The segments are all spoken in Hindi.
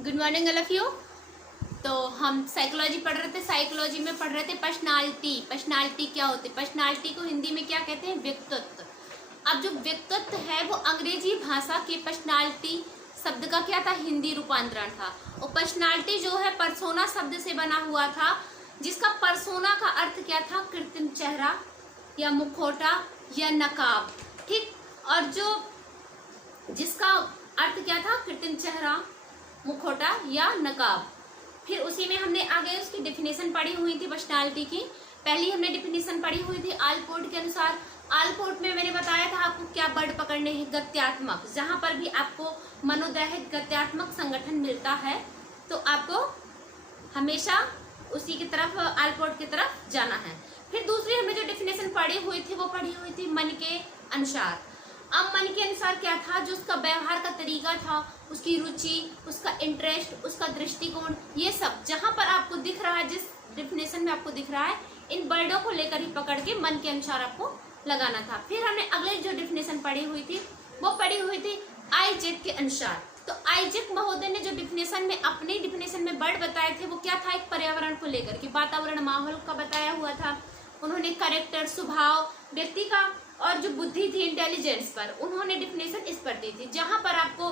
Good morning all of you. तो हम साइकोलॉजी पढ़ रहे थे। साइकोलॉजी में पढ़ रहे थे पर्सनालिटी। पर्सनालिटी क्या होती है? पर्सनालिटी को हिंदी में क्या कहते हैं? व्यक्तित्व। अब जो व्यक्तित्व है वो अंग्रेजी भाषा के पर्सनालिटी शब्द का क्या था? हिंदी रूपांतरण था। और पर्सनालिटी जो है परसोना शब्द से बना हुआ था, जिसका परसोना का अर्थ क्या था? कृत्रिम चेहरा या मुखौटा या नकाब। ठीक। और जो जिसका अर्थ क्या था? कृत्रिम चेहरा, मुखौटा या नकाब। फिर उसी में हमने आगे उसकी डेफिनेशन पढ़ी हुई थी पर्सनालिटी की। पहली हमने डेफिनेशन पढ़ी हुई थी आलपोर्ट के अनुसार। आलपोर्ट में मैंने बताया था आपको क्या वर्ड पकड़ने हैं? गत्यात्मक। जहां पर भी आपको मनोदैहिक गत्यात्मक संगठन मिलता है तो आपको हमेशा उसी की तरफ, आलपोर्ट की तरफ जाना है। फिर दूसरी हमने जो डेफिनेशन पढ़ी हुई थी वो पढ़ी हुई थी मन के अनुसार। अब मन के अनुसार क्या था? जो उसका व्यवहार का तरीका था, उसकी रुचि, उसका इंटरेस्ट, उसका दृष्टिकोण, ये सब जहां पर आपको दिख रहा है, जिस डेफिनेशन में आपको दिख रहा है, इन वर्डों को लेकर ही पकड़ के मन के अनुसार आपको लगाना था। फिर हमने अगले जो डेफिनेशन पढ़ी हुई थी वो पढ़ी हुई थी आइजेक के अनुसार। तो आइजेक महोदय ने जो डेफिनेशन में अपनी डेफिनेशन में वर्ड बताए थे वो क्या था? एक पर्यावरण को लेकर के, वातावरण, माहौल का बताया हुआ था। उन्होंने कैरेक्टर, स्वभाव, व्यक्ति का और जो बुद्धि थी, इंटेलिजेंस पर उन्होंने डेफिनेशन इस पर दी थी, जहां पर आपको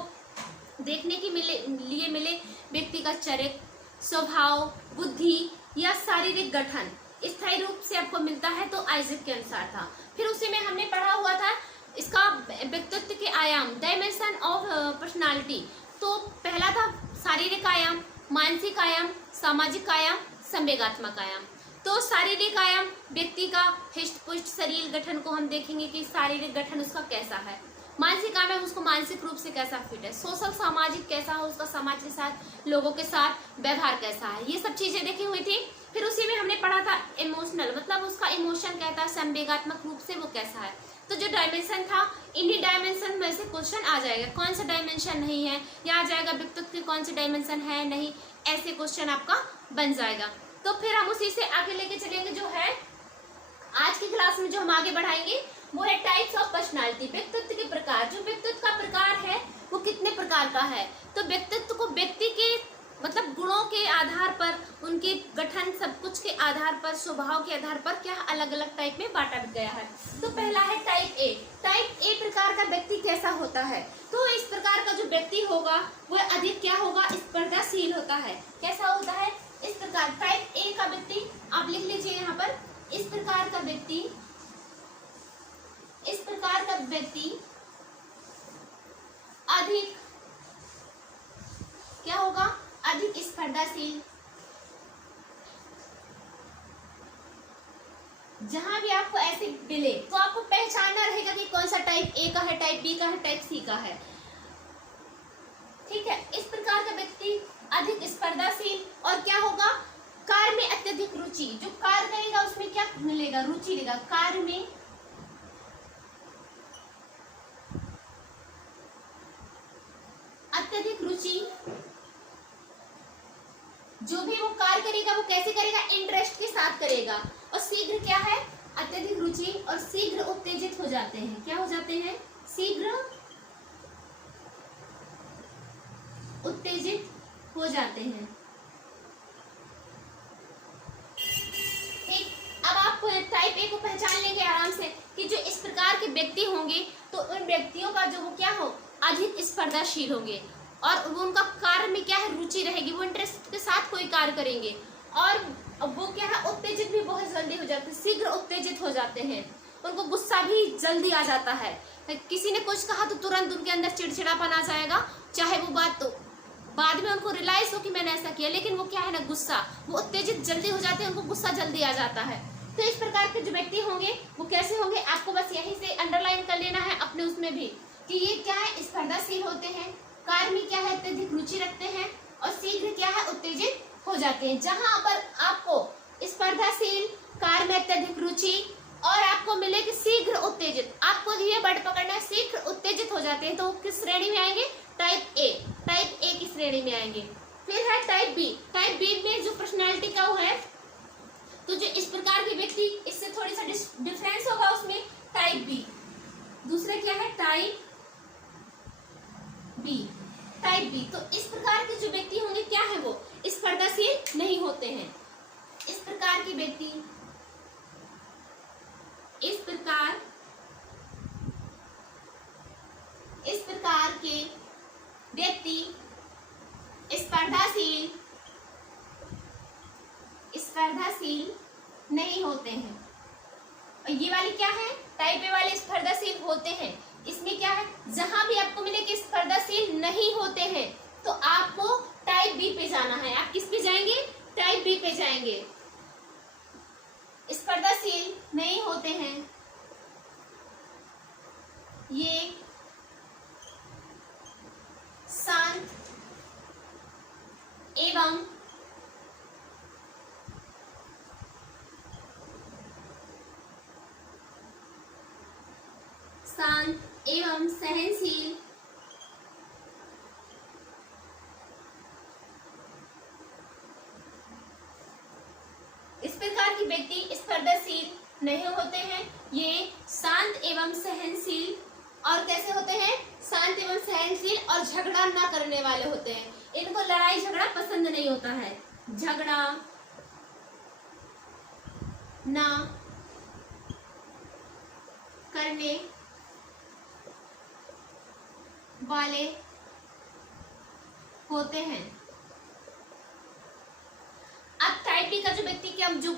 देखने की लिए मिले व्यक्ति का चरित्र, स्वभाव, बुद्धि या शारीरिक गठन स्थायी रूप से आपको मिलता है तो आइजेक के अनुसार था। फिर उसी में हमने पढ़ा हुआ था इसका व्यक्तित्व के आयाम, डायमेंशन ऑफ पर्सनालिटी। तो पहला था शारीरिक आयाम, मानसिक आयाम, सामाजिक आयाम, संवेगात्मक आयाम। तो शारीरिक आयाम व्यक्ति का हिष्ट पुष्ट शरीर गठन को हम देखेंगे कि शारीरिक गठन उसका कैसा है। मानसिक आयाम उसको मानसिक रूप से कैसा फिट है। सोशल, सामाजिक कैसा हो, उसका समाज के साथ, लोगों के साथ व्यवहार कैसा है, ये सब चीजें देखी हुई थी। फिर उसी में हमने पढ़ा था इमोशनल, मतलब उसका इमोशन कहता है, संवेगात्मक रूप से वो कैसा है। तो जो डायमेंशन था, इन्हीं डायमेंशन में से क्वेश्चन आ जाएगा। कौन सा डायमेंशन नहीं है, या आ जाएगा व्यक्तित्व के कौन से डायमेंशन है नहीं, ऐसे क्वेश्चन आपका बन जाएगा। तो फिर हम उसी से आगे लेके चलेंगे। जो है आज की क्लास में जो हम आगे बढ़ाएंगे वो है टाइप्स ऑफ पर्सनालिटी, व्यक्तित्व के प्रकार। जो व्यक्तित्व का प्रकार है वो कितने प्रकार का है? तो व्यक्तित्व को व्यक्ति के मतलब गुणों के आधार पर, उनके गठन सब कुछ के आधार पर, स्वभाव के आधार पर क्या अलग अलग टाइप में बांटा गया है। तो पहला है टाइप ए। टाइप ए प्रकार का व्यक्ति कैसा होता है? तो इस प्रकार का जो व्यक्ति होगा वो अधिक क्या होगा? स्पर्धाशील होता है। कैसा होता है? इस प्रकार टाइप ए का व्यक्ति, आप लिख लीजिए यहाँ पर, इस प्रकार का व्यक्ति, इस प्रकार का व्यक्ति अधिक क्या होगा? अधिक स्पर्धाशील। जहां भी आपको ऐसे मिले तो आपको पहचानना रहेगा कि कौन सा टाइप ए का है, टाइप बी का है, टाइप सी का है। ठीक है। इस प्रकार का व्यक्ति अधिक स्पर्धाशील और क्या होगा? कार्य में अत्यधिक रुचि। जो कार्य करेगा उसमें क्या मिलेगा? रुचि लेगा। कार्य में अत्यधिक रुचि। जो भी वो कार्य करेगा वो कैसे करेगा? इंटरेस्ट के साथ करेगा। और शीघ्र क्या है? अत्यधिक रुचि और शीघ्र उत्तेजित हो जाते हैं। क्या हो जाते हैं? शीघ्र उत्तेजित हो जाते हैं। ठीक। अब आप टाइप ए को पहचान लेंगे आराम से कि जो इस प्रकार के व्यक्ति होंगे तो उन व्यक्तियों का जो वो क्या हो? अधिक स्पर्धाशील होंगे और वो उनका कार्य में क्या है? रुचि रहेगी। वो इंटरेस्ट के साथ कोई कार्य करेंगे और वो क्या है? उत्तेजित भी बहुत जल्दी हो जाते हैं, शीघ्र उत्तेजित हो जाते हैं। उनको गुस्सा भी जल्दी आ जाता है। किसी ने कुछ कहा तो तुरंत उनके अंदर चिड़चिड़ापन आ जाएगा, चाहे वो बात तो बाद में उनको रियलाइज हो कि मैंने ऐसा किया, लेकिन वो क्या है ना, गुस्सा, वो उत्तेजित जल्दी हो जाते हैं, उनको गुस्सा जल्दी आ जाता है। तो इस प्रकार के जो व्यक्ति होंगे वो कैसे होंगे? आपको बस यहीं से अंडरलाइन कर लेना है अपने उसमें भी कि ये क्या है? स्पर्धाशील होते हैं, कार्य में क्या है? अत्यधिक रुचि रखते हैं और शीघ्र क्या है? उत्तेजित हो जाते हैं। जहां पर आपको स्पर्धाशील, कार्य में अत्यधिक रुचि और आपको मिले कि शीघ्र उत्तेजित, आपको ये वर्ड पकड़ना है, शीघ्र उत्तेजित हो जाते हैं, तो किस श्रेणी में आएंगे? Type A. टाइप ए की श्रेणी में आएंगे। फिर है टाइप बी। टाइप बी में जो पर्सनालिटी का वो है, तो जो इस प्रकार के व्यक्ति, इससे थोड़ी सा डिफरेंस होगा उसमें, टाइप बी। दूसरे क्या है? Type B. Type B. तो इस प्रकार के जो व्यक्ति होंगे क्या है, वो स्पर्धाशील नहीं होते हैं। इस प्रकार के व्यक्ति, इस प्रकार के व्यक्ति स्पर्धाशील नहीं होते हैं। और ये वाली क्या है, टाइप ए वाले स्पर्धाशील होते हैं। इसमें क्या है, जहां भी आपको मिले कि स्पर्धाशील नहीं होते हैं तो आपको टाइप बी पे जाना है। आप किस पे जाएंगे, टाइप बी पे जाएंगे। स्पर्धाशील नहीं होते हैं ये शांत एवं सहनशील इस प्रकार के व्यक्ति स्पर्धाशील नहीं होते हैं। ये शांत एवं सहनशील, और कैसे होते हैं, शांत एवं सहनशील और झगड़ा ना करने वाले होते हैं। इनको लड़ाई झगड़ा पसंद नहीं होता है। झगड़ा ना करने वाले होते हैं। अब टाइप बी का जो व्यक्ति का जो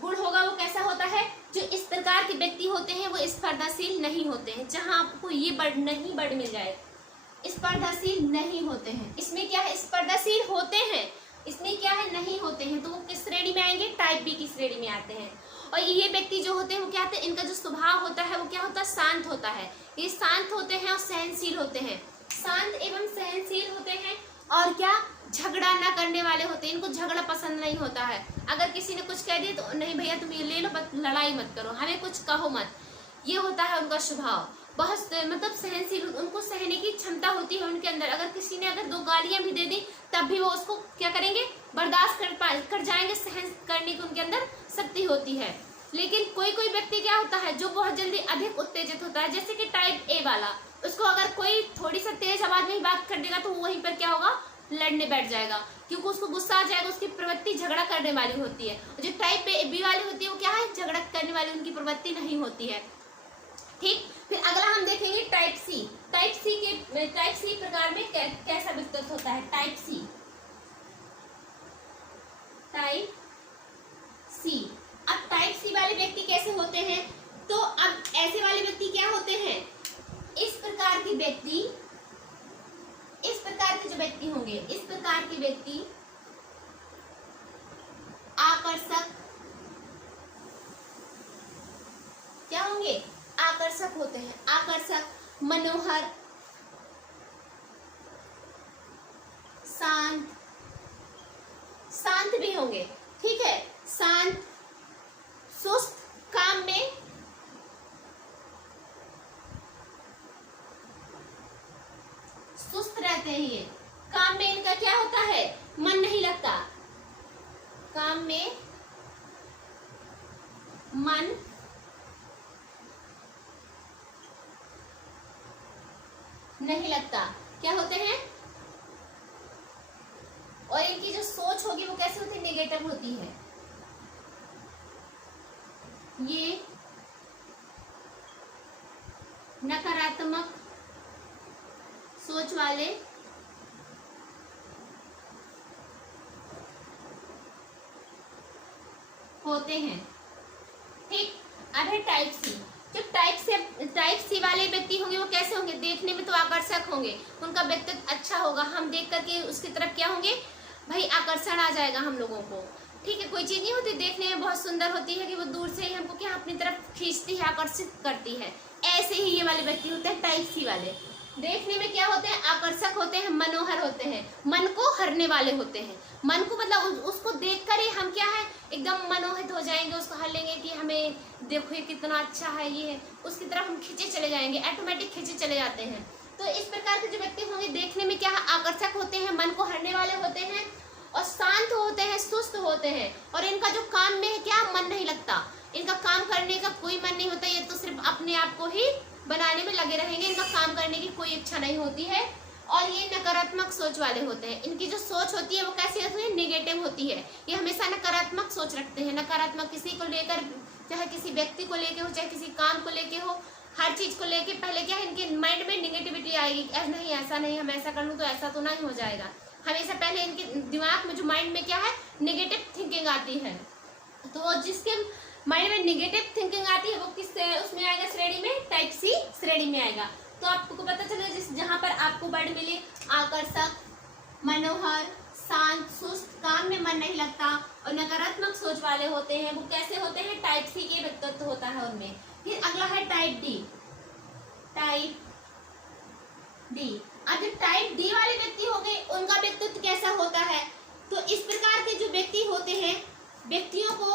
गुण होगा वो कैसा होता है, जो इस प्रकार के व्यक्ति होते हैं वो स्पर्धाशील नहीं होते हैं। जहां आपको ये वर्ड मिल जाए, स्पर्धाशील नहीं होते हैं। इसमें क्या है, स्पर्धाशील होते हैं, इसमें क्या है, नहीं होते हैं। तो वो किस श्रेणी में आएंगे, टाइप बी की श्रेणी में आते हैं। और ये व्यक्ति जो होते हैं वो क्या होते हैं, इनका जो स्वभाव होता है वो क्या होता है, शांत होता है। ये शांत होते हैं और सहनशील होते हैं। शांत एवं सहनशील होते हैं और क्या, झगड़ा ना करने वाले होते हैं। इनको झगड़ा पसंद नहीं होता है। अगर किसी ने कुछ कह दिया तो नहीं भैया तुम ये ले लो, बस लड़ाई मत करो, हमें कुछ कहो मत। ये होता है उनका स्वभाव। बहुत मतलब सहनशील, उनको सहने की क्षमता होती है उनके अंदर। अगर किसी ने अगर 2 गालियां भी दे दी तब भी वो उसको क्या करेंगे, बर्दाश्त कर जाएंगे, सहन करने की उनके अंदर शक्ति होती है। लेकिन कोई कोई व्यक्ति क्या होता है जो बहुत जल्दी अधिक उत्तेजित होता है, जैसे कि टाइप ए वाला, उसको अगर कोई थोड़ी सा तेज आवाज में बात कर देगा तो वहीं पर क्या होगा, लड़ने बैठ जाएगा, क्योंकि उसको गुस्सा आ जाएगा। उसकी प्रवृत्ति झगड़ा करने वाली होती है। जो टाइप बी वाली होती है वो क्या है, झगड़ा करने वाली उनकी प्रवृत्ति नहीं होती है। ठीक, फिर अगला हम देखेंगे टाइप सी। टाइप सी प्रकार में कैसा व्यक्तित्व होता है, टाइप सी। अब टाइप सी वाले व्यक्ति कैसे होते हैं, तो अब ऐसे वाले व्यक्ति क्या होते हैं, इस प्रकार के जो व्यक्ति होंगे, इस प्रकार के व्यक्ति आकर्षक क्या होंगे, आकर्षक होते हैं। आकर्षक, मनोहर, शांत भी होंगे। ठीक है, शांत, सुस्त, काम में सुस्त रहते हैं। ये काम में इनका क्या होता है, मन नहीं लगता। काम में मन नहीं लगता। क्या होते हैं, और इनकी जो सोच होगी वो कैसे होती है, नेगेटिव होती है। ये नकारात्मक सोच वाले होते हैं। ठीक, अब है टाइप सी। जो टाइप सी वाले व्यक्ति होंगे वो कैसे होंगे, देखने में तो आकर्षक होंगे, उनका व्यक्तित्व अच्छा होगा, हम देख करके उसकी तरफ क्या होंगे भाई, आकर्षण आ जाएगा हम लोगों को। ठीक है, कोई चीज नहीं होती देखने में बहुत सुंदर होती है कि वो दूर से ही हमको क्या अपनी तरफ खींचती है, आकर्षित करती है। ऐसे ही ये वाले व्यक्ति होते हैं टाइप सी वाले। देखने में क्या होते हैं, आकर्षक होते हैं, मनोहर होते हैं, मन को हरने वाले होते हैं। मन को मतलब उसको देखकर ही हम क्या है, एकदम मनोहित हो जाएंगे, उसको हर लेंगे कि हमें देखो ये कितना अच्छा है, ये है, उसकी तरफ हम खींचे चले जाएंगे, ऑटोमेटिक खींचे चले जाते हैं। तो इस प्रकार के जो व्यक्ति होंगे देखने में क्या है, आकर्षक होते हैं, मन को हरने वाले होते हैं, और शांत होते हैं, सुस्त होते हैं, और इनका जो काम में है क्या, मन नहीं लगता। इनका काम करने का कोई मन नहीं होता, ये तो सिर्फ अपने आप को ही बनाने में लगे रहेंगे, इनका काम करने की कोई इच्छा नहीं होती है। और ये नकारात्मक सोच वाले होते हैं। इनकी जो सोच होती है वो कैसी होती है, नेगेटिव होती है। ये हमेशा नकारात्मक सोच रखते हैं, नकारात्मक किसी को लेकर, चाहे किसी व्यक्ति को लेके हो, चाहे किसी काम को लेके हो, हर चीज को लेके पहले क्या है, इनके माइंड में नेगेटिविटी आएगी। नहीं, ऐसा नहीं, हम ऐसा कर लूँ तो ऐसा तो नहीं हो जाएगा। हमेशा पहले इनके दिमाग में, जो माइंड में क्या है, नेगेटिव थिंकिंग आती है। तो जिसके माइंड में नेगेटिव थिंकिंग आती है वो किस उसमें आएगा, श्रेणी में, टाइप सी श्रेणी में आएगा। तो आपको पता चलेगा जिस जहाँ पर आपको वर्ड मिले आकर्षक, मनोहर, शांत, सुस्त, काम में मन नहीं लगता और नकारात्मक सोच वाले होते हैं, वो कैसे होते हैं, टाइप सी के व्यक्तित्व होता है उनमें। फिर अगला है टाइप डी। टाइप डी, अब जो टाइप डी वाले व्यक्ति हो गए, उनका व्यक्तित्व कैसा होता है, तो इस प्रकार के जो व्यक्ति होते हैं, व्यक्तियों को,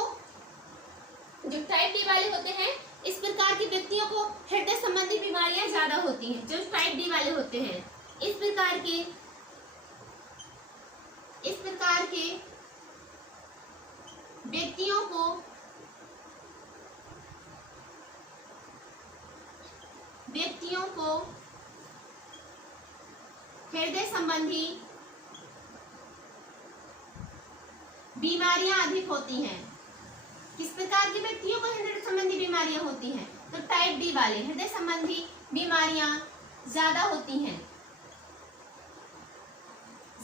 जो टाइप डी वाले होते हैं, इस प्रकार के व्यक्तियों को हृदय संबंधी बीमारियां ज्यादा होती हैं। जो टाइप डी वाले होते हैं, इस प्रकार के व्यक्तियों को हृदय संबंधी बीमारियां अधिक होती हैं। किस प्रकार के व्यक्तियों को हृदय संबंधी बीमारियां होती हैं, तो टाइप डी वाले, हृदय संबंधी बीमारियां ज्यादा होती हैं,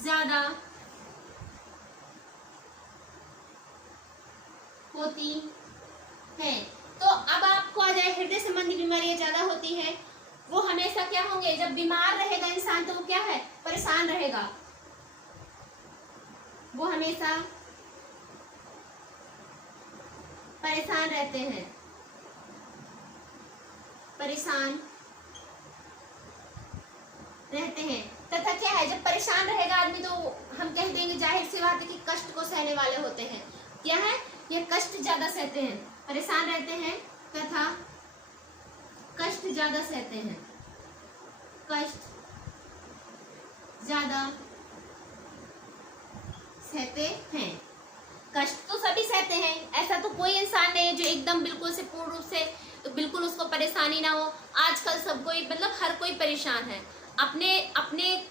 ज्यादा होती है। तो अब आपको आ जाए, हृदय संबंधी बीमारियां ज्यादा होती है, वो हमेशा क्या होंगे, जब बीमार रहेगा इंसान तो वो क्या है, परेशान रहेगा। वो हमेशा परेशान रहते हैं, परेशान रहते हैं। तथा क्या है, जब परेशान रहेगा आदमी तो हम कह देंगे, जाहिर सी बात है कि कष्ट को सहने वाले होते हैं। क्या है, ये कष्ट ज्यादा सहते हैं, परेशान रहते हैं तथा कष्ट ज्यादा सहते हैं, कष्ट ज्यादा सहते हैं। कष्ट तो सभी सहते हैं, ऐसा तो कोई इंसान नहीं है जो एकदम बिल्कुल से पूर्ण रूप से बिल्कुल उसको परेशानी ना हो। आजकल सब कोई, मतलब हर कोई परेशान है, अपने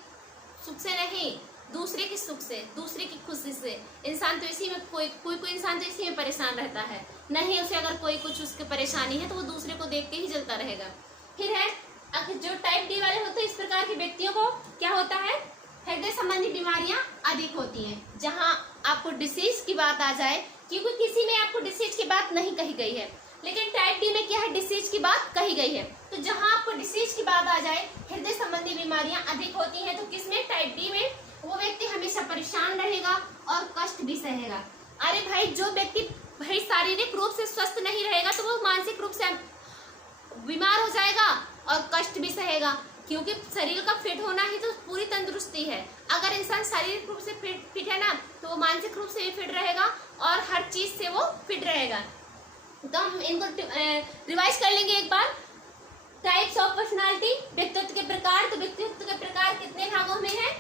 सुख से नहीं, दूसरे की सुख से, दूसरे की खुशी से। इंसान तो इसी में, कोई इंसान तो इसी में परेशान रहता है। नहीं, उसे अगर कोई कुछ उसकी परेशानी है तो वो दूसरे को देख के ही जलता रहेगा। फिर है, जो टाइप डी वाले होते हैं, इस प्रकार के व्यक्तियों को क्या होता है, हृदय संबंधी बीमारियां अधिक होती हैं। जहां आपको डिसीज की बात आ जाए, क्योंकि किसी में आपको डिसीज की बात नहीं कही गई है, लेकिन टाइप डी में क्या है, डिसीज की बात कही गई है। तो जहां आपको डिसीज की बात आ जाए, हृदय संबंधी बीमारियां अधिक होती हैं, तो किसमें, टाइप डी में, वो व्यक्ति हमेशा परेशान रहेगा और कष्ट भी सहेगा। अरे भाई, जो व्यक्ति भाई शारीरिक रूप से स्वस्थ नहीं रहेगा तो वो मानसिक रूप से बीमार हो जाएगा और कष्ट भी सहेगा, क्योंकि शरीर का फिट होना ही तो पूरी तंदुरुस्ती है। अगर इंसान शारीरिक रूप से फिट है ना, तो वो मानसिक रूप से भी फिट रहेगा और हर चीज से वो फिट रहेगा। तो हम इनको रिवाइज कर लेंगे एक बार। टाइप्स ऑफ पर्सनालिटी, व्यक्तित्व के प्रकार। तो व्यक्तित्व के प्रकार कितने भागों में है,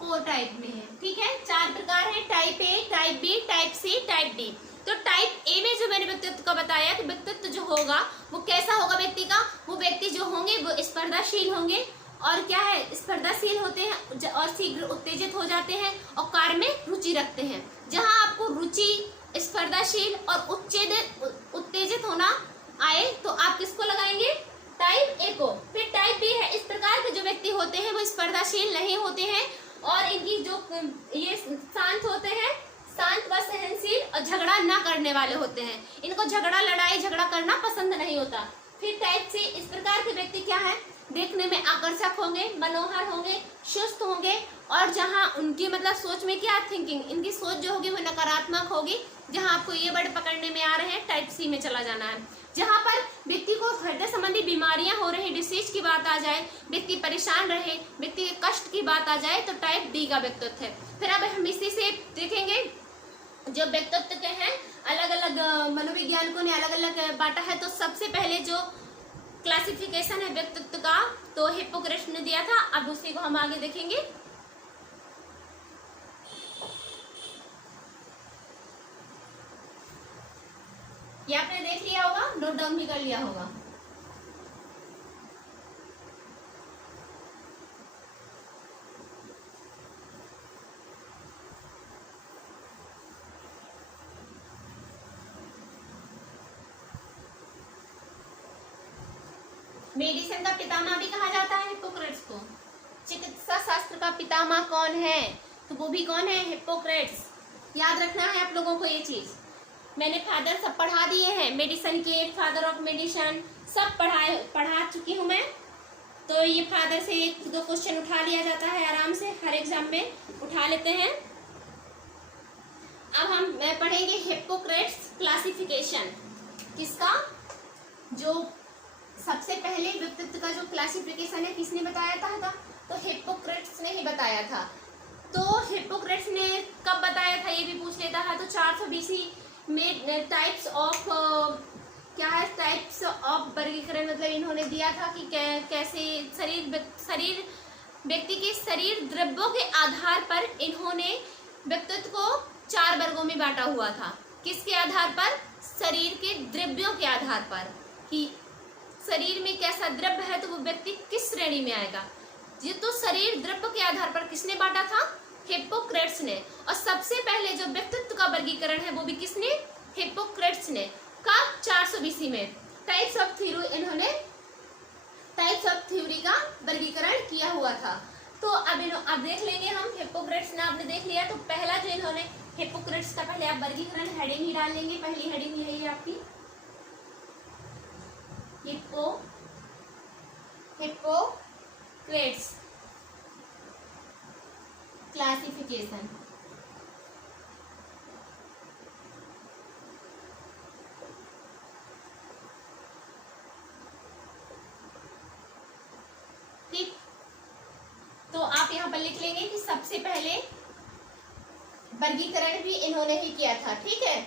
4 टाइप में है, ठीक है। 4 प्रकार है, type A, type B, type C, type D. तो टाइप ए में जो मैंने व्यक्तित्व का बताया कि व्यक्तित्व जो होगा वो कैसा होगा व्यक्ति का, वो व्यक्ति जो होंगे वो स्पर्धाशील होंगे और क्या है, स्पर्धाशील होते हैं और शीघ्र उत्तेजित हो जाते हैं और कार्य में रुचि रखते हैं। जहां आपको रुचि, स्पर्धाशील और उत्तेजित होना आए तो आप किसको लगाएंगे, टाइप ए को। फिर टाइप बी है, इस प्रकार के जो व्यक्ति होते हैं वो स्पर्धाशील नहीं होते हैं और इनकी जो ये शांत होते हैं, शांत व सहनशील और झगड़ा ना करने वाले होते हैं। इनको लड़ाई झगड़ा करना पसंद नहीं होता। फिर टाइप सी, इस प्रकार के व्यक्ति क्या है, देखने में आकर्षक होंगे, मनोहर होंगे, सुस्त होंगे और जहां उनकी मतलब सोच में क्या थिंकिंग, इनकी सोच जो होगी वो नकारात्मक होगी। जहां आपको ये वर्ड पकड़ने में आ रहे हैं, टाइप सी में चला जाना है। जहां पर व्यक्ति को हृदय संबंधी बीमारियां हो रही, डिसीज की बात आ जाए, व्यक्ति परेशान रहे, व्यक्ति के कष्ट की बात आ जाए, तो टाइप डी का व्यक्तित्व है। फिर अब हम इसी से देखेंगे जो व्यक्तित्व के हैं, अलग अलग मनोवैज्ञानिकों ने अलग अलग बांटा है। तो सबसे पहले जो क्लासिफिकेशन है व्यक्तित्व का, तो हिप्पोक्रेट्स ने दिया था। अब उसी को हम आगे देखेंगे। ये आपने देख लिया होगा, नोट डाउन भी कर लिया होगा। मेडिसिन का पितामह भी कहा जाता है हिप्पोक्रेट्स को। चिकित्सा शास्त्र का पितामह कौन है, तो वो भी कौन है, हिप्पोक्रेट्स। याद रखना है आप लोगों को ये चीज। मैंने फादर सब पढ़ा दिए हैं, मेडिसिन के फादर ऑफ मेडिसिन सब पढ़ा चुकी हूँ मैं। तो ये फादर से 1-2 क्वेश्चन उठा लिया जाता है आराम से, हर एग्जाम में उठा लेते हैं। अब हम पढ़ेंगे हिप्पोक्रेट्स क्लासिफिकेशन। किसका, जो सबसे पहले व्यक्तित्व का जो क्लासिफिकेशन है किसने बताया था, तो हिप्पोक्रेट्स ने ही बताया था। तो हिप्पोक्रेट्स ने कब बताया था ये भी पूछ लेता है। तो 400 BC में टाइप्स ऑफ क्या है, टाइप्स ऑफ वर्गीकरण मतलब इन्होंने दिया था कि कैसे शरीर व्यक्ति के शरीर द्रव्यों के आधार पर इन्होंने व्यक्तित्व को 4 वर्गों में बांटा हुआ था। किसके आधार पर, शरीर के द्रव्यों के आधार पर, कि शरीर में कैसा द्रव्य है तो वो व्यक्ति किस श्रेणी में आएगा। ये तो शरीर द्रव्य के आधार पर किसने बांटा था, हिप्पोक्रेट्स ने। और सबसे पहले जो व्यक्तित्व का वर्गीकरण है वो भी किसने, हिप्पोक्रेट्स ने। कब, 400 BC में। टाइप्स ऑफ थ्योरी का वर्गीकरण किया हुआ था। तो अब देख लेंगे हम, हिप्पोक्रेट्स ने आपने देख लिया। तो पहला जो इन्होंने हिप्पोक्रेट्स का, पहले आप वर्गीकरण हेडिंग ही डाल लेंगे, पहली हेडिंग यही है आपकी, हिप्पोक्रेट्स क्लासिफिकेशन। ठीक, तो आप यहाँ पर लिख लेंगे कि सबसे पहले वर्गीकरण भी इन्होंने ही किया था। ठीक है,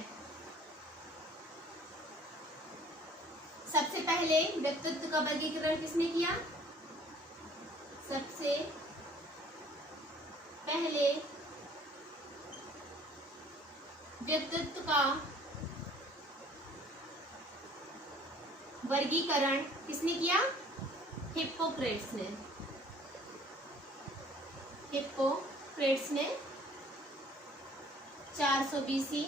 सबसे पहले व्यक्तित्व का वर्गीकरण किसने किया, सबसे पहले व्यक्तित्व का वर्गीकरण किसने किया, हिप्पोक्रेट्स ने। हिप्पोक्रेट्स ने 400 BC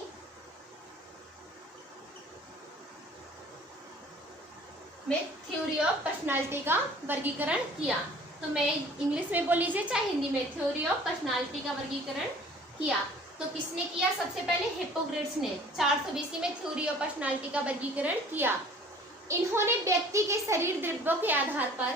में थ्योरी ऑफ पर्सनालिटी का वर्गीकरण किया। तो मैं इंग्लिश में बोल लीजिए चाहे हिंदी में, थ्योरी ऑफ पर्सनालिटी का वर्गीकरण किया। तो किसने किया, सबसे पहले हिप्पोक्रेट्स ने 400 BC में थ्योरी ऑफ पर्सनालिटी का वर्गीकरण किया। इन्होंने व्यक्ति के शरीर द्रव्यों के आधार पर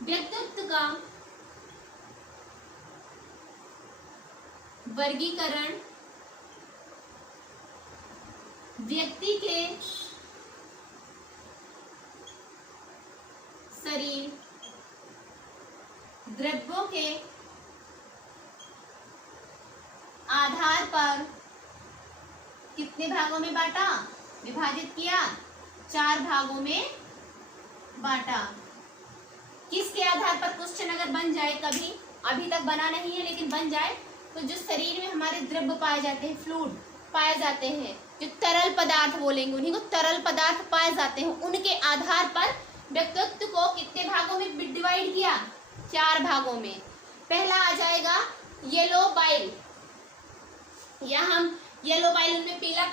व्यक्तित्व का वर्गीकरण व्यक्ति के शरीर द्रव्यों के आधार पर कितने भागों में बांटा, विभाजित किया, 4 भागों में बांटा। किसके आधार पर क्वेश्चन अगर बन जाए कभी, अभी तक बना नहीं है लेकिन बन जाए, तो जो शरीर में हमारे द्रव्य पाए जाते हैं, फ्लूइड पाए जाते हैं, जो तरल पदार्थ बोलेंगे उन्हीं को तरल पदार्थ पाए जाते हैं, उनके आधार पर व्यक्तित्व को कितने भागों में डिवाइड किया, 4 भागों में। पहला आ जाएगा येलो बाइल, या हम येलो बाइल में पीला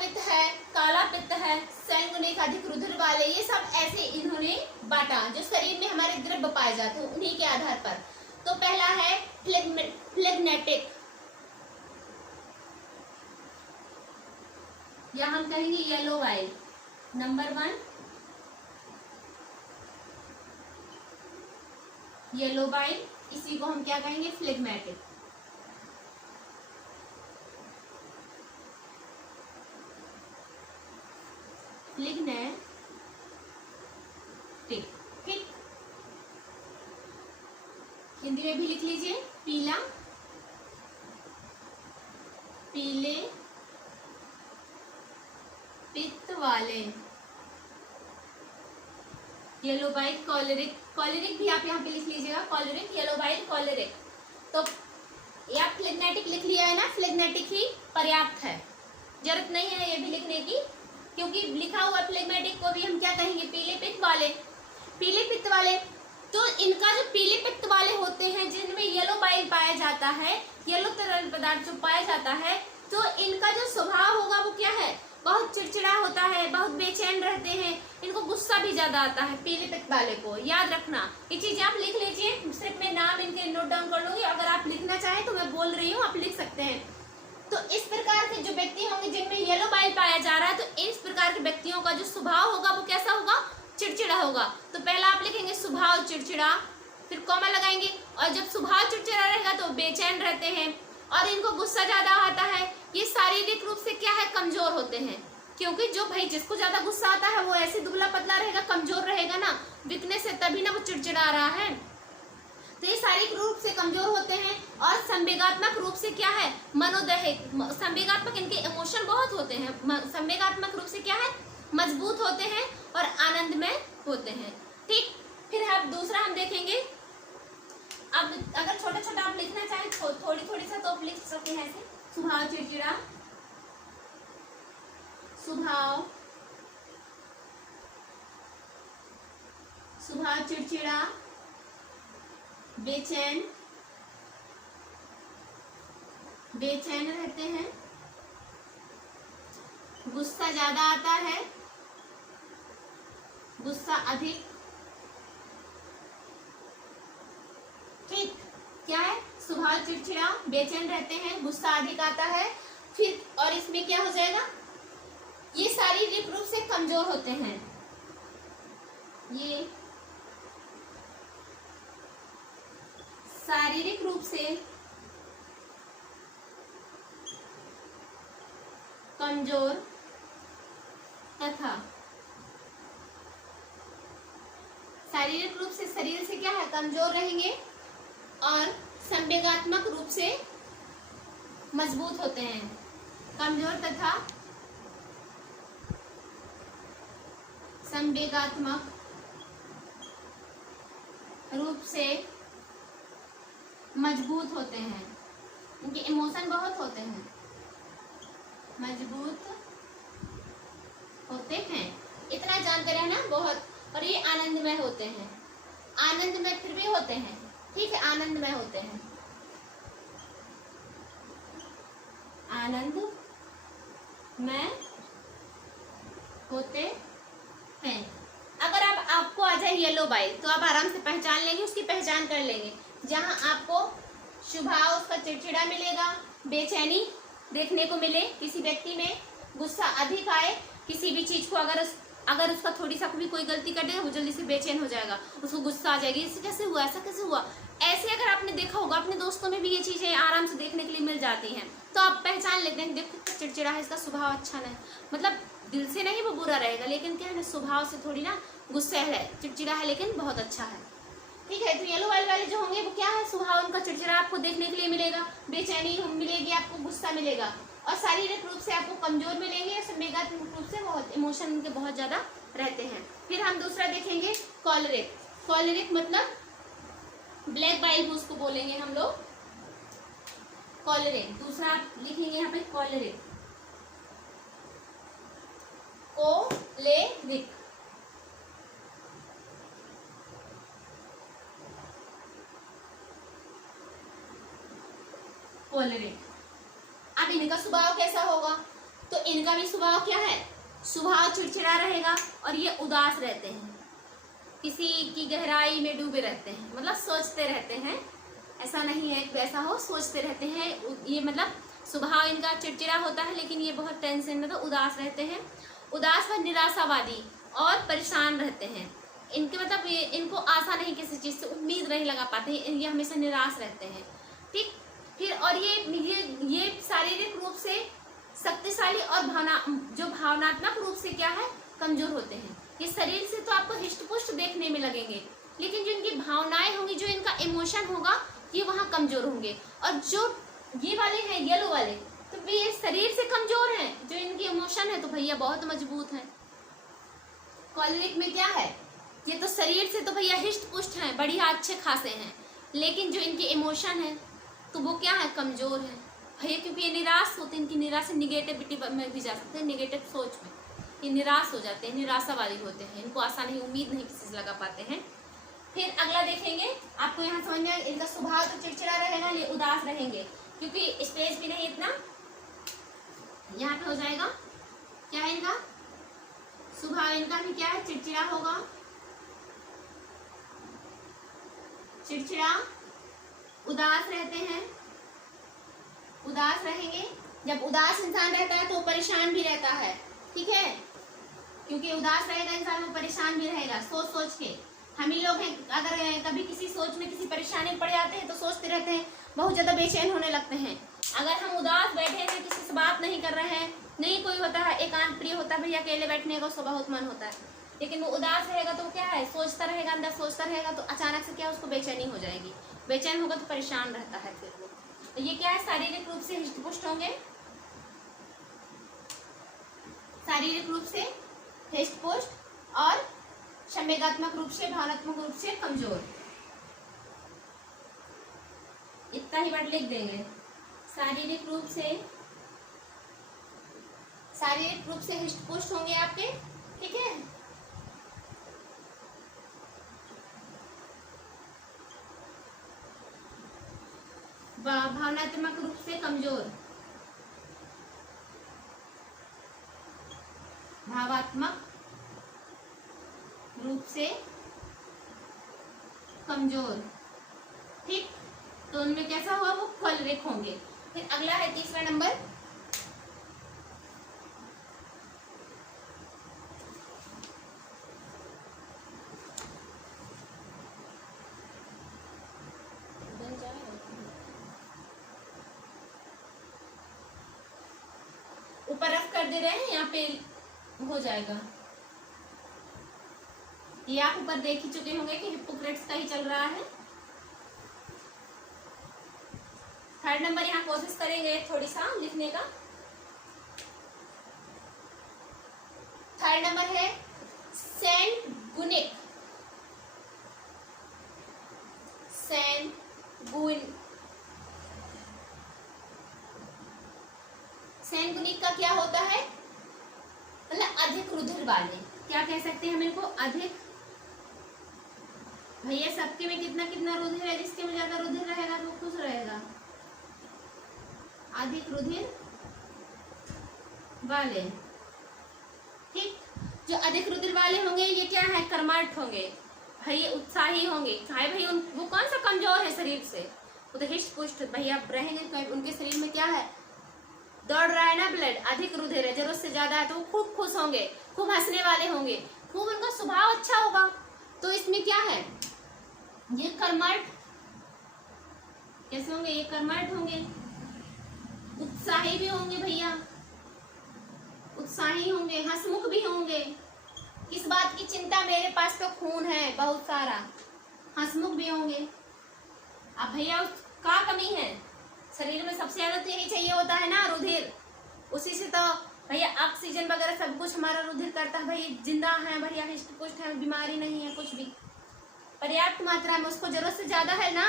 पित्त है, काला पित्त है, सैंगुनिक अधिक रुधिर वाले, ये सब ऐसे इन्होंने बांटा जो शरीर में हमारे द्रव्य पाए जाते हैं उन्हीं के आधार पर। तो पहला है फ्लेग्मेटिक, या हम कहेंगे yellow bile. Number 1 yellow bile, इसी को हम क्या कहेंगे, फ्लेग्मेटिक। फ्लेग्मेटिक, ठीक। हिंदी में भी लिख लीजिए, पीला, पीले पित्त वाले। येलो बाइल कॉलेरिक, कॉलेरिक भी आप यहाँ पे लिख लीजिएगा, कॉलेरिक, येलो बाइल कॉलेरिक। तो ये आप फ्लेग्मेटिक लिख लिया है ना, फ्लेग्मेटिक ही पर्याप्त है, जरूरत नहीं है ये भी लिखने की, क्योंकि लिखा हुआ फ्लेग्मेटिक को भी हम क्या कहेंगे, पीले पित्त वाले। पीले पित्त वाले तो इनका जो पीले पित्त वाले होते हैं, जिनमें येलो बाइल पाया जाता है, येलो तरल पदार्थ जो पाया जाता है, तो इनका जो स्वभाव होगा वो क्या है, बहुत चिड़चिड़ा होता है, बहुत बेचैन रहते हैं, इनको गुस्सा भी ज्यादा आता है पीले पित्त वाले को। याद रखना ये चीजें आप लिख लीजिए, सिर्फ मैं नाम इनके नोट डाउन कर लूंगी, अगर आप लिखना चाहें तो मैं बोल रही हूँ, आप लिख सकते हैं। तो इस प्रकार के जो व्यक्ति होंगे जिनमें येलो बाइल पाया जा रहा है, तो इस प्रकार के व्यक्तियों का जो स्वभाव होगा वो कैसा होगा, चिड़चिड़ा होगा। तो पहला आप लिखेंगे स्वभाव चिड़चिड़ा, फिर कॉमा लगाएंगे, और जब स्वभाव चिड़चिड़ा रहेगा तो बेचैन रहते हैं और इनको गुस्सा ज्यादा आता है। ये शारीरिक रूप से क्या है, कमजोर होते हैं, क्योंकि जो भाई जिसको ज्यादा गुस्सा आता है वो ऐसे दुबला पतला रहेगा, कमजोर रहेगा ना, वीकनेस है, तभी ना वो चिड़चिड़ा रहा है। तो ये शारीरिक रूप से कमजोर होते हैं और संवेगात्मक रूप से क्या है, मनोदैहिक, संवेगात्मक, इनके इमोशन बहुत होते हैं, संवेगात्मक रूप से क्या है, मजबूत होते हैं और आनंदमय होते हैं। ठीक, फिर अब दूसरा हम देखेंगे। अब अगर छोटा छोटा आप लिखना चाहें थोड़ी थोड़ी सा तो आप लिख सकते हैं ऐसे, स्वभाव चिड़चिड़ा, स्वभाव चिड़चिड़ा, बेचैन रहते हैं, गुस्सा ज्यादा आता है, गुस्सा अधिक। ठीक, क्या है, स्वभाव चिड़चिड़ा, बेचैन रहते हैं, गुस्सा अधिक आता है। फिर और इसमें क्या हो जाएगा, ये शारीरिक रूप से कमजोर होते हैं, ये शारीरिक रूप से कमजोर तथा शारीरिक रूप से शरीर से क्या है, कमजोर रहेंगे और संवेगात्मक रूप से मजबूत होते हैं। कमजोर तथा संवेगात्मक रूप से मजबूत होते हैं, इनके इमोशन बहुत होते हैं, मजबूत होते हैं, इतना जानकर है ना बहुत। और ये आनंदमय होते हैं, आनंदमय फिर भी होते हैं, ठीक है, आनंदमय होते हैं, आनंदमय होते हैं। अगर आपको आ जाए येलो बाइल तो आप आराम से पहचान लेंगे, उसकी पहचान कर लेंगे, जहां आपको स्वभाव उसका चिड़चिड़ा मिलेगा, बेचैनी देखने को मिले, किसी व्यक्ति में गुस्सा अधिक आए, किसी भी चीज को अगर उसका थोड़ी सा भी कोई गलती कर देगा वो जल्दी से बेचैन हो जाएगा, उसको गुस्सा आ जाएगी, इससे कैसे हुआ, ऐसा कैसे हुआ, ऐसे अगर आपने देखा होगा अपने दोस्तों में भी ये चीजें आराम से देखने के लिए मिल जाती हैं, तो आप पहचान लेते हैं, देखो कितना चिड़चिड़ा है, इसका स्वभाव अच्छा नहीं, मतलब दिल से नहीं वो बुरा रहेगा, लेकिन क्या है ना, स्वभाव से थोड़ी ना गुस्सा है, चिड़चिड़ा है, लेकिन बहुत अच्छा है। ठीक है, तो येलो वाले जो होंगे वो क्या है, स्वभाव उनका चिड़चिड़ा आपको देखने के लिए मिलेगा, बेचैनी मिलेगी आपको, गुस्सा मिलेगा और शारीरिक रूप से आपको कमजोर मिलेंगे और संवेगात्मक रूप से बहुत इमोशन उनके बहुत ज्यादा रहते हैं। फिर हम दूसरा देखेंगे कॉलरिक। कॉलरिक मतलब ब्लैक बाइल उसको बोलेंगे हम लोग, कॉलरिक। दूसरा आप लिखेंगे यहाँ पे कॉलरिक, कोलेरिक, कोलेरिक। अब इनका स्वभाव कैसा होगा, तो इनका भी स्वभाव क्या है, स्वभाव चिड़चिड़ा रहेगा और ये उदास रहते हैं, किसी की गहराई में डूबे रहते हैं, मतलब सोचते रहते हैं, ऐसा नहीं है वैसा हो, सोचते रहते हैं, ये मतलब स्वभाव इनका चिड़चिड़ा होता है, लेकिन ये बहुत टेंशन में तो उदास रहते हैं, उदास व निराशावादी और परेशान रहते हैं, इनके मतलब ये इनको आशा नहीं, किसी चीज़ से उम्मीद नहीं लगा पाते, ये हमेशा निराश रहते हैं। ठीक, फिर और ये शारीरिक रूप से शक्तिशाली और भावनात्मक रूप से क्या है, कमजोर होते हैं। ये शरीर से तो आपको हिष्ट-पुष्ट देखने में लगेंगे, लेकिन जो इनकी भावनाएं होंगी, जो इनका इमोशन होगा, ये वहाँ कमजोर होंगे। और जो ये वाले हैं येलो वाले, तो ये शरीर से कमजोर हैं, जो इनकी इमोशन है तो भैया बहुत मजबूत है। कॉलरिक में क्या है, ये तो शरीर से तो भैया हिष्ट-पुष्ट हैं, बढ़िया अच्छे खासे हैं, लेकिन जो इनके इमोशन है तो वो क्या है, कमजोर है भैया, क्योंकि ये निराश होते हैं, इनकी निराशा निगेटिविटी में भी जा सकते हैं, निगेटिव सोच में ये निराश हो जाते हैं, निराशावादी होते हैं, इनको आशा नहीं, उम्मीद नहीं किसी से लगा पाते हैं। फिर अगला देखेंगे, आपको यहाँ समझ में इनका स्वभाव तो चिड़चिड़ा रहेगा, ये उदास रहेंगे, क्योंकि स्पेस भी नहीं इतना। यहाँ पे हो जाएगा क्या है इनका स्वभाव, इनका भी क्या है, चिड़चिड़ा होगा, चिड़चिड़ा, उदास रहते हैं, उदास रहेंगे। जब उदास इंसान रहता है तो वो परेशान भी रहता है, ठीक है, क्योंकि उदास रहेगा इंसान, वो परेशान भी रहेगा सोच सोच के। हम ही लोग हैं, अगर कभी किसी सोच में किसी परेशानी में पड़ जाते हैं तो सोचते रहते हैं, बहुत ज़्यादा बेचैन होने लगते हैं। अगर हम उदास बैठे हैं, किसी से बात नहीं कर रहे हैं, नहीं कोई होता है, एकांत प्रिय होता है भैया, अकेले बैठने का उसको बहुत मन होता है, लेकिन वो उदास रहेगा तो क्या है, सोचता रहेगा, अंदर सोचता रहेगा, तो अचानक से क्या उसको बेचैनी हो जाएगी, बेचैन होगा तो परेशान रहता है फिर वो। तो ये क्या है, शारीरिक रूप से हृष्टपुष्ट होंगे, शारीरिक रूप से हृष्टपुष्ट और संवेगात्मक रूप से, भावनात्मक रूप से कमजोर। इतना ही वर्ड लिख देंगे, शारीरिक रूप से हृष्टपुष्ट होंगे आपके, ठीक है। भावनात्मक रूप से कमजोर, भावात्मक रूप से कमजोर, ठीक। तो उनमें कैसा हुआ, वो खोलरिक होंगे। फिर अगला है तीसरा नंबर, ऊपर रफ कर दे रहे हैं, यहाँ पे हो जाएगा। ये आप ऊपर देख ही चुके होंगे कि हिप्पोक्रेट्स का ही चल रहा है। थर्ड नंबर यहाँ कोशिश करेंगे थोड़ी सा लिखने का। थर्ड नंबर है सैनगुनिक, सैनगुनिक का क्या होता है, मतलब अधिक रुधिर वाले, क्या कह सकते हैं हम इनको, अधिक, भैया सबके में कितना कितना रुधिर है, जिसके में ज्यादा रुधिर रहेगा तो खुश रहेगा, अधिक रुधिर वाले, ठीक। जो अधिक रुधिर वाले होंगे ये क्या है, कर्मठ होंगे, भाई उत्साही होंगे, चाहे भाई वो कौन सा कमजोर है शरीर से, वो तो हृष्ट पुष्ट भैया रहेंगे, तो उनके शरीर में क्या है, दौड़ रहा है ना ब्लड, अधिक रुधिर है, जरूरत से ज्यादा है, तो वो खूब खुश होंगे, खूब हंसने वाले होंगे, खूब उनका स्वभाव अच्छा होगा। तो इसमें क्या है, ये कर्मठ कैसे होंगे, ये कर्मठ होंगे, उत्साही भी होंगे भैया, उत्साही होंगे, हंसमुख भी होंगे, किस बात की चिंता, मेरे पास तो खून है बहुत सारा, हंसमुख भी होंगे। अब भैया क्या कमी है, शरीर में सबसे ज्यादा तो यही चाहिए होता है ना, रुधिर, उसी से तो भैया ऑक्सीजन वगैरह सब कुछ हमारा रुधिर करता है, भाई जिंदा है भैया, हृष्ट पुष्ट है, बीमारी नहीं है कुछ भी, पर्याप्त मात्रा में, उसको जरूरत से ज्यादा है ना,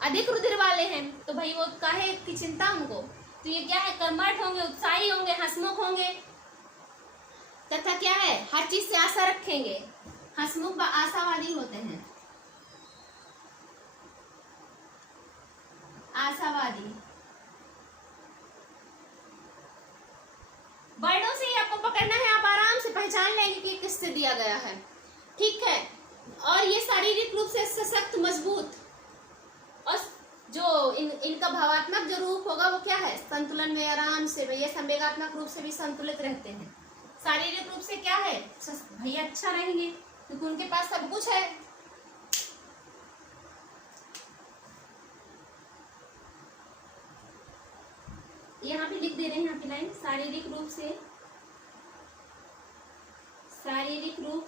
अधिक रुधिर वाले हैं, तो भाई वो काहे की चिंता उनको। तो ये क्या है, कर्मठ होंगे, उत्साही होंगे, हंसमुख होंगे, तथा क्या है, हर चीज से आशा रखेंगे, हंसमुख व आशावादी होते हैं, आशावादी। वर्डों से ही आपको पकड़ना है, आप आराम से पहचान लेंगे कि किससे दिया गया है, ठीक है। और ये शारीरिक रूप से सशक्त, मजबूत, और जो इनका भावात्मक जो रूप होगा वो क्या है, संतुलन में, आराम से भैया, संवेगात्मक रूप से भी संतुलित रहते हैं, शारीरिक रूप से क्या है भैया, अच्छा रहेंगे, क्योंकि उनके पास सब कुछ है। यहाँ पे लिख दे रहे हैं, यहाँ पे लाइन, शारीरिक रूप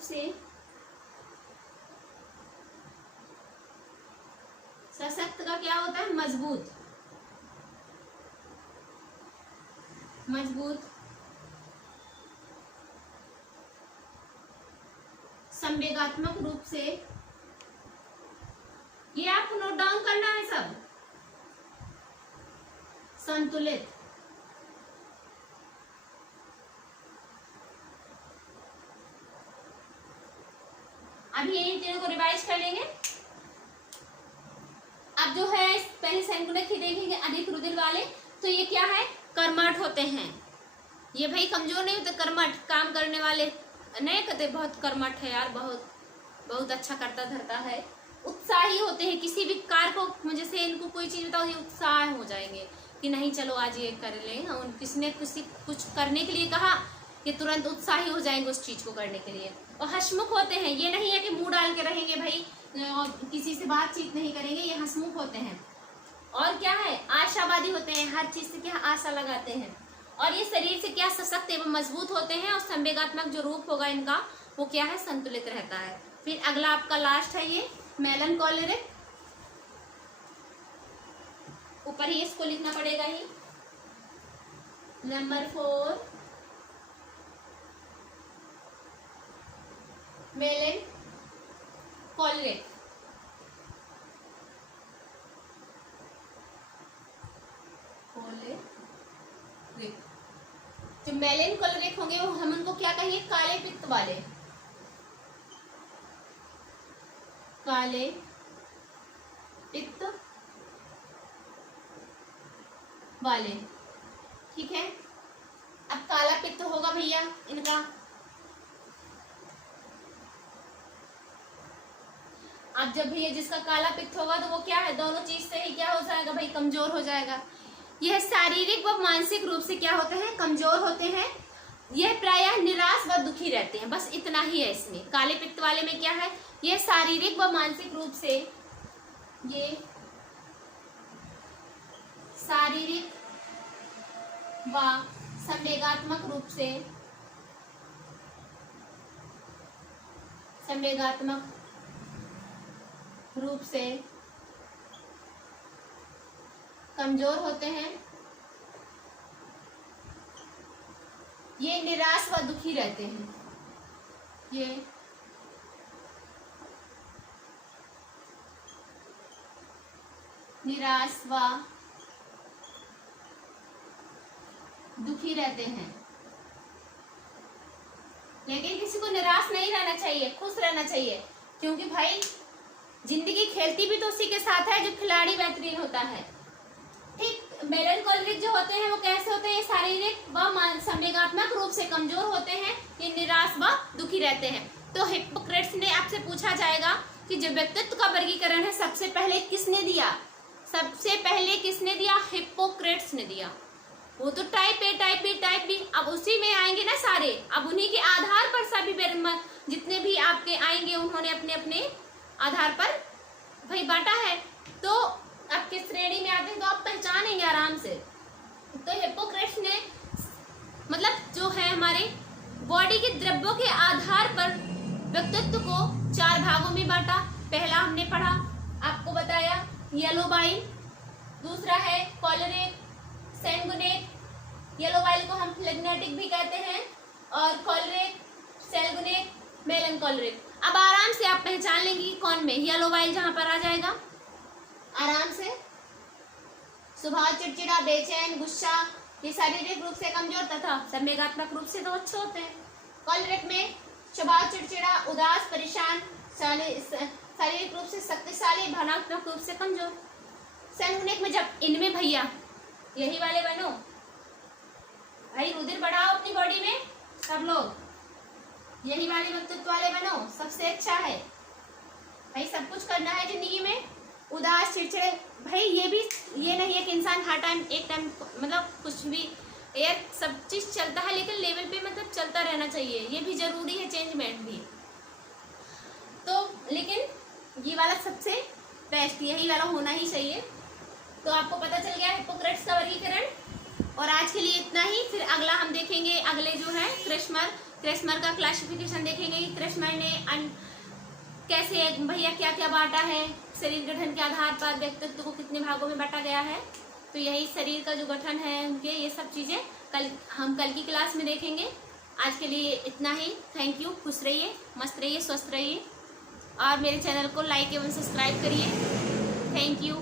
से सशक्त का क्या होता है, मजबूत, संवेगात्मक रूप से, ये आपको नोट डाउन करना है सब, संतुलित, अब अभी इन तीनों को रिवाइज कर लेंगे। अब जो है पहले सैंकुनिक ही देखेंगे, अधिक रुधिर वाले। तो ये क्या है, कर्मठ होते हैं। ये भाई कमजोर नहीं होते, कर्मठ, काम करने वाले नहीं कहते बहुत कर्मठ है यार, बहुत बहुत अच्छा करता धरता है। उत्साही होते हैं, किसी भी कार्य को जैसे इनको कोई चीज बताओ ये उत्साह हो जाएंगे कि नहीं चलो आज ये कर लें। और किसने कुछ करने के लिए कहा ये तुरंत उत्साही हो जाएंगे उस चीज को करने के लिए। और हंसमुख होते हैं, ये नहीं है कि मुंह डाल के रहेंगे भाई और किसी से बातचीत नहीं करेंगे, ये हंसमुख होते हैं। और क्या है, आशावादी होते हैं, हर चीज से क्या आशा लगाते हैं। और ये शरीर से क्या सशक्त एवं मजबूत होते हैं। और संवेगात्मक जो रूप होगा इनका वो क्या है, संतुलित रहता है। फिर अगला आपका लास्ट है ये मेलनकोलिक, ऊपर ही इसको लिखना पड़ेगा ही। Number 4 melancholic. जो मेलनकोलिक होंगे वो हम उनको क्या कहेंगे, काले पित्त वाले, काले पित्त वाले। ठीक है, अब काला पित्त होगा भैया इनका, अब जब भैया जिसका काला पित्त होगा तो वो क्या है, दोनों चीज से ही क्या हो जाएगा भाई, कमजोर हो जाएगा। यह शारीरिक व मानसिक रूप से क्या होते हैं, कमजोर होते हैं। यह प्रायः निराश व दुखी रहते हैं, बस इतना ही है इसमें। काले पित्त वाले में क्या है, यह शारीरिक व मानसिक रूप से, ये शारीरिक व संवेगात्मक रूप से, संवेगात्मक रूप से कमजोर होते हैं। ये निराश व दुखी रहते हैं। ये निराश व दुखी रहते हैं। लेकिन किसी को निराश नहीं रहना चाहिए, खुश रहना चाहिए, क्योंकि भाई जिंदगी खेलती भी तो उसी के साथ है जो खिलाड़ी बेहतरीन होता है। ठीक, मेलनकोलिक जो होते हैं वो कैसे होते हैं, शारीरिक व संवेगात्मक रूप से कमजोर होते हैं, ये निराश व दुखी रहते हैं। तो हिप्पोक्रेट्स ने आपसे पूछा जाएगा कि जो व्यक्तित्व का वर्गीकरण है सबसे पहले किसने दिया, सबसे पहले किसने दिया, हिप्पोक्रेट्स ने दिया। वो तो type A, type B, type B, अब उसी में आएंगे ना सारे, अब उन्हीं के आधार पर सभी जितने भी आपके आएंगे उन्होंने अपने अपने आधार पर भाई बांटा है। तो आप किस श्रेणी में आते हैं तो आप पहचानेंगे आराम से। तो हिप्पोक्रेट्स ने मतलब जो है हमारे बॉडी के द्रव्यों के आधार पर व्यक्तित्व को 4 भागों में बांटा। पहला हमने पढ़ा, आपको बताया येलो बाइल, दूसरा है कॉलरिक, सैंगुनिक, येलो बाइल को हम फ्लेग्मेटिक भी कहते हैं, और कॉलरिक, सैंगुनिक, मेलनकोलिक। अब आराम से आप पहचान लेंगे कौन में येलो बाइल जहां पर आ जाएगा आराम से। स्वभाव चिड़चिड़ा, बेचैन, गुस्सा, ये शारीरिक रूप से कमजोर तथा संवेगात्मक रूप से तो अच्छे होते हैं। कॉलरिक में स्वभाव चिड़चिड़ा, उदास, परेशान, शारीरिक रूप से शक्तिशाली, भावनात्मक रूप से कमजोर। सैंगुनिक में जब इनमें भैया यही वाले बनो भाई, रुधिर बढ़ाओ अपनी बॉडी में सब लोग, यही वाले व्यक्तित्व वाले बनो, सबसे अच्छा है भाई। सब कुछ करना है जिंदगी में, उदास, चिड़चिड़े भाई, ये नहीं है कि इंसान हर टाइम एक टाइम मतलब कुछ भी यार सब चीज चलता है, लेकिन लेवल पे मतलब चलता रहना चाहिए, ये भी जरूरी है, चेंजमेंट भी। तो लेकिन ये वाला सबसे बेस्ट, यही वाला होना ही चाहिए। तो आपको पता चल गया हिप्पोक्रेट्स का वर्गीकरण। और आज के लिए इतना ही, फिर अगला हम देखेंगे, अगले जो है क्रेस्मर का क्लासिफिकेशन देखेंगे कि क्रेस्मर ने कैसे भैया क्या क्या बांटा है, शरीर गठन के आधार पर व्यक्तित्व को कितने भागों में बांटा गया है। तो यही शरीर का जो गठन है उनके, ये सब चीज़ें हम कल की क्लास में देखेंगे। आज के लिए इतना ही, थैंक यू, खुश रहिए, मस्त रहिए, स्वस्थ रहिए, और मेरे चैनल को लाइक एवं सब्सक्राइब करिए। Thank you.